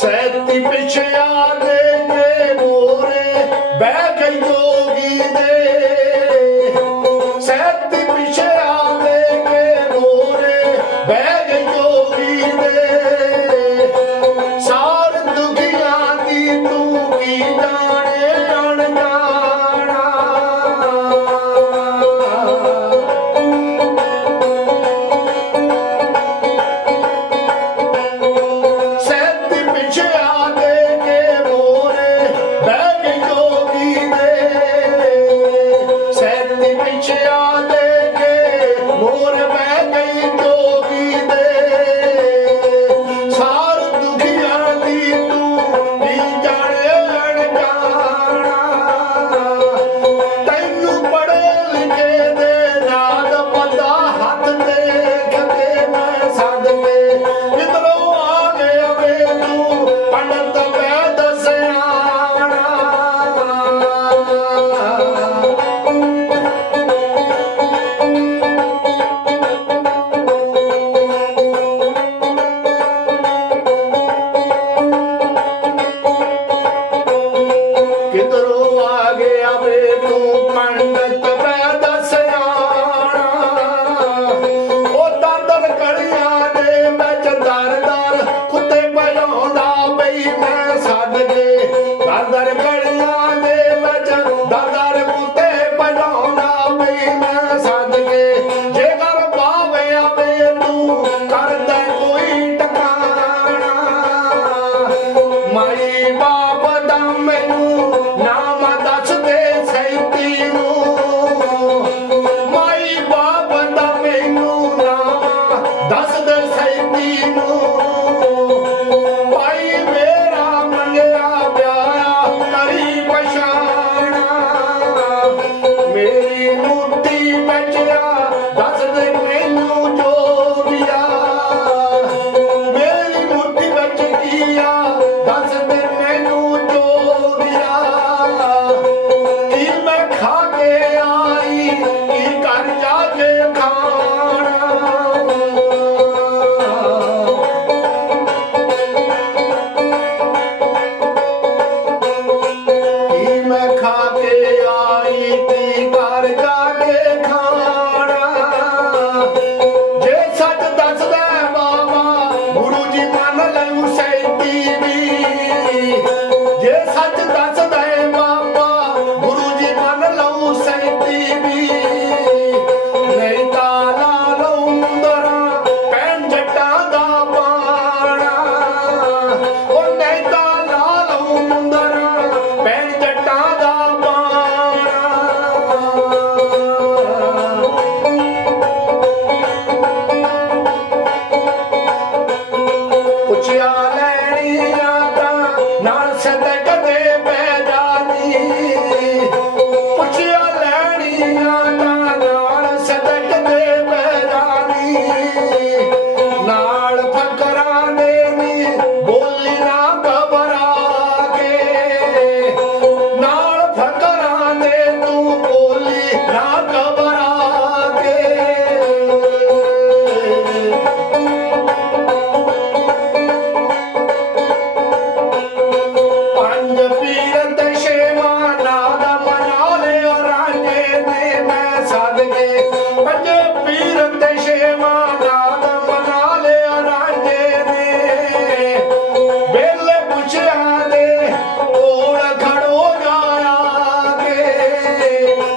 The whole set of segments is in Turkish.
Senti piacere reaching out said that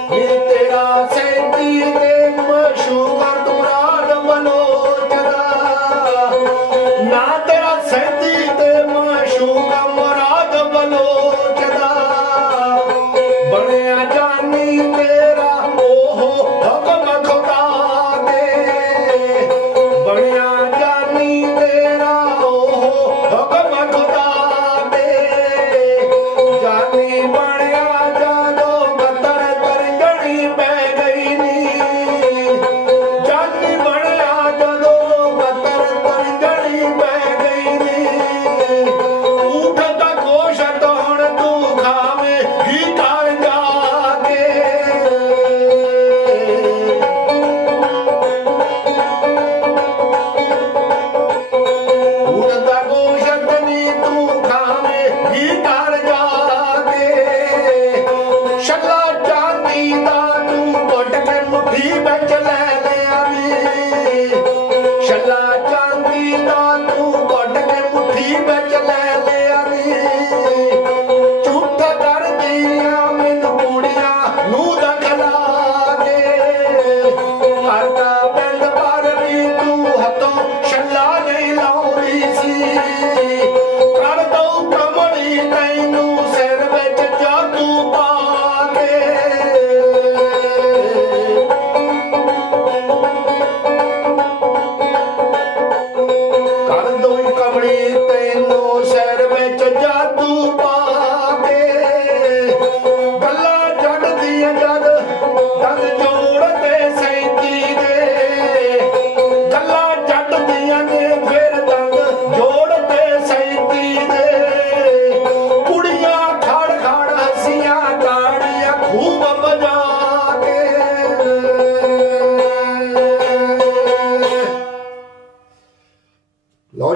Yeah. que me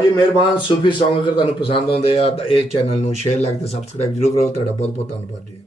ਲਓ ਜੀ, ਮਿਹਰਬਾਨ, ਸੂਫੀ ਸੌਂਗ ਅਗਰ ਤੁਹਾਨੂੰ ਪਸੰਦ ਆਉਂਦੇ ਆ, ਤਾਂ ਇਹ ਚੈਨਲ ਨੂੰ ਸ਼ੇਅਰ ਲਾਈਕ ਤੇ ਸਬਸਕ੍ਰਾਈਬ ਜਰੂਰ ਕਰੋ। ਤੁਹਾਡਾ ਬਹੁਤ ਬਹੁਤ ਧੰਨਵਾਦ ਜੀ।